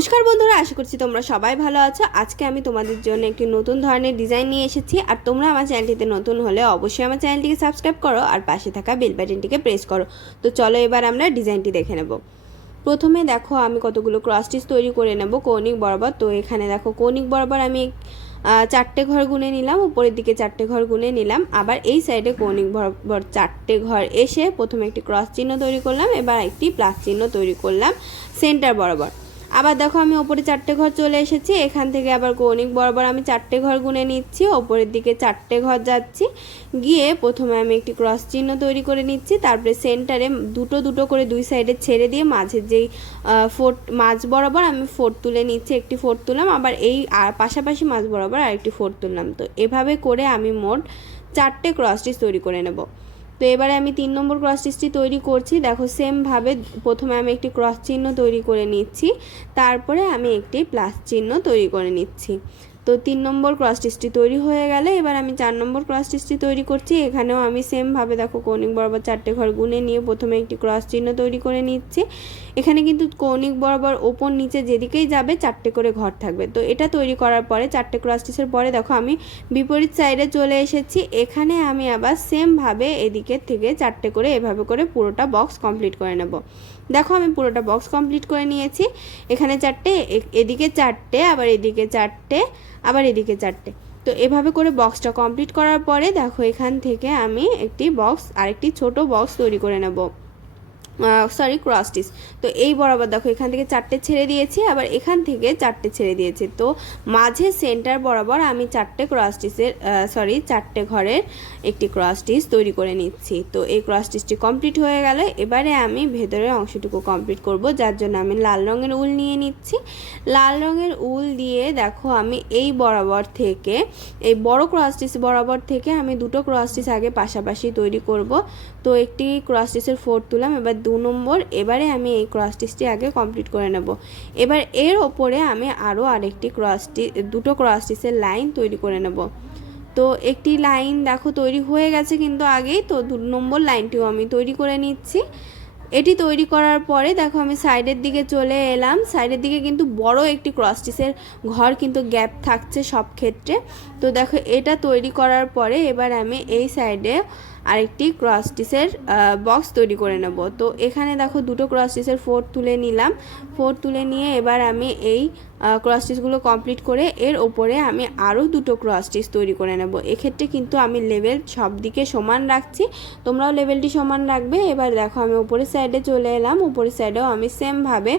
নমস্কার বন্ধুরা, আশা করছি তোমরা সবাই ভালো আছো। আজকে আমি তোমাদের জন্য একটি নতুন ধরনের ডিজাইন নিয়ে এসেছি। আর তোমরা আমার চ্যানেলটিতে নতুন হলে অবশ্যই আমার চ্যানেলটিকে সাবস্ক্রাইব করো আর পাশে থাকা বেল বাটনটিকে প্রেস করো। তো চলো এবার আমরা ডিজাইনটি দেখে নেব। প্রথমে দেখো আমি কতগুলো ক্রস স্টিচ তৈরি করে নেব কৌণিক বরাবর। তো এখানে দেখো কৌণিক বরাবর আমি 4টে ঘর গুনে নিলাম, উপরের দিকে 4টে ঘর গুনে নিলাম। আবার এই সাইডে কৌণিক বরাবর 4টে ঘর এসে প্রথমে একটি ক্রস চিহ্ন তৈরি করলাম, এবার একটি প্লাস চিহ্ন তৈরি করলাম সেন্টার বরাবর। আবার দেখো আমি ওপরে 4টে ঘর চলে এসেছি, এখান থেকে আবার কৌণিক বরাবর আমি 4টে ঘর গুনে নিচ্ছি, ওপরের দিকে 4টে ঘর যাচ্ছি, গিয়ে প্রথমে আমি একটি ক্রস চিহ্ন তৈরি করে নিচ্ছি। তারপরে সেন্টারে দুটো দুটো করে দুই সাইডে ছেড়ে দিয়ে মাঝের যেই মাঝ বরাবর আমি ফোর তুলে নিচ্ছি, একটি ফোর তুললাম, আবার এই পাশাপাশি মাঝ বরাবর আরেকটি ফোর তুললাম। তো এভাবে করে আমি মোট 4টে ক্রস স্টিচ তৈরি করে নেব। তো এবারে আমি 3 নম্বর ক্রস স্টিচটি তৈরি করছি। দেখো সেমভাবে প্রথমে আমি একটি ক্রস চিহ্ন তৈরি করে নিচ্ছি, তারপরে আমি একটি প্লাস চিহ্ন তৈরি করে নিচ্ছি। তো 3 নম্বর ক্রস স্টিচটি তৈরি হয়ে গেলে এবার আমি 4 নম্বর ক্রস স্টিচটি তৈরি করছি। এখানেও আমি সেমভাবে দেখো কৌণিক বরাবর 4টে ঘর গুনে নিয়ে প্রথমে একটি ক্রস চিহ্ন তৈরি করে নিচ্ছি। এখানে কিন্তু কৌণিক বরাবর ওপর নিচে যেদিকেই যাবে 4টে করে ঘর থাকবে। তো এটা তৈরি করার পরে 4টে ক্রস স্টিচের পরে দেখো আমি বিপরীত সাইডে চলে এসেছি। এখানে আমি আবার সেমভাবে এদিকের থেকে 4টে করে এভাবে করে পুরোটা বক্স কমপ্লিট করে নেব। দেখো আমি পুরোটা বক্স কমপ্লিট করে নিয়েছি। এখানে 4টে, এদিকে 4টে, আবার এদিকে 4টে, আবার এদিকে 4টে। তো এভাবে করে বক্সটা কমপ্লিট করার পরে দেখো এখান থেকে আমি একটি বক্স আরেকটি ছোট বক্স তৈরি করে নেব, ক্রস স্টিচ। তো এই বরাবর দেখো এখান থেকে 4টে ছেড়ে দিয়েছি, আবার এখান থেকে 4টে ছেড়ে দিয়েছি। তো মাঝে সেন্টার বরাবর আমি 4টে ক্রস স্টিচের 4টে ঘরের একটি ক্রস স্টিচ তৈরি করে নিচ্ছি। তো এই ক্রস স্টিচটি কমপ্লিট হয়ে গেলে এবারে আমি ভেতরের অংশটুকু কমপ্লিট করব, যার জন্য আমি লাল রঙের উল নিয়ে নিচ্ছি। লাল রঙের উল দিয়ে দেখো আমি এই বরাবর থেকে এই বড় ক্রস স্টিচ বরাবর থেকে আমি দুটো ক্রস স্টিচ আগে পাশাপাশি তৈরি করব। তো একটি ক্রস স্টিচের ফোর তুললাম, এবার 2 নম্বর। এবারে আমি এই ক্রস স্টিচটি আগে কমপ্লিট করে নেব। এবার এর ওপরে আমি আরও আরেকটি দুটো ক্রস স্টিচের লাইন তৈরি করে নেব। তো একটি লাইন দেখো তৈরি হয়ে গেছে কিন্তু আগেই, তো 2 নম্বর লাইনটিও আমি তৈরি করে নিচ্ছি। এটি তৈরি করার পরে দেখো আমি সাইডের দিকে চলে এলাম। সাইডের দিকে কিন্তু বড় একটি ক্রস স্টিচের ঘর কিন্তু গ্যাপ থাকছে সব ক্ষেত্রে। তো দেখো এটা তৈরি করার পরে এবার আমি এই সাইডে আরেকটি ক্রস স্টিচের বক্স তৈরি করে নেব। তো এখানে দেখো দুটো ক্রস স্টিচের ফোর তুলে নিলাম। ফোর তুলে নিয়ে এবার আমি এই ক্রস স্টিচগুলো কমপ্লিট করে এর ওপরে আমি আরও দুটো ক্রস স্টিচ তৈরি করে নেব। এক্ষেত্রে কিন্তু আমি লেভেল সব দিকে সমান রাখছি, তোমরাও লেভেলটি সমান রাখবে। এবার দেখো আমি উপরের সাইডে চলে এলাম। উপরের সাইডেও আমি সেমভাবে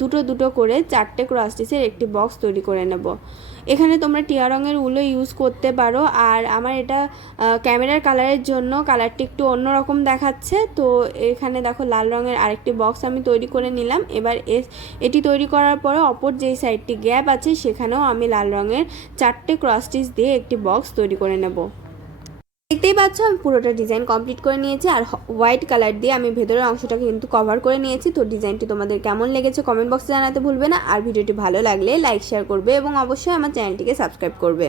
দুটো দুটো করে 4টে ক্রস স্টিচের একটি বক্স তৈরি করে নেব। এখানে তোমরা টিয়া রঙের উলও ইউজ করতে পারো। আর আমার এটা ক্যামেরার কালারের জন্য কালারটি একটু অন্যরকম দেখাচ্ছে। তো এখানে দেখো লাল রঙের আরেকটি বক্স আমি তৈরি করে নিলাম। এবার এটি তৈরি করার পরে অপর যেই সাইডটি গ্যাপ আছে সেখানেও আমি লাল রঙের 4টে ক্রস স্টিচ দিয়ে একটি বক্স তৈরি করে নেব। দেখতেই পাচ্ছ আমি পুরোটা ডিজাইন কমপ্লিট করে নিয়েছি, আর হোয়াইট কালার দিয়ে আমি ভেতরের অংশটাকে কিন্তু কভার করে নিয়েছি। তো ডিজাইনটি তোমাদের কেমন লেগেছে কমেন্ট বক্সে জানাতে ভুলবে না। আর ভিডিওটি ভালো লাগলে লাইক শেয়ার করবে এবং অবশ্যই আমার চ্যানেলটিকে সাবস্ক্রাইব করবে।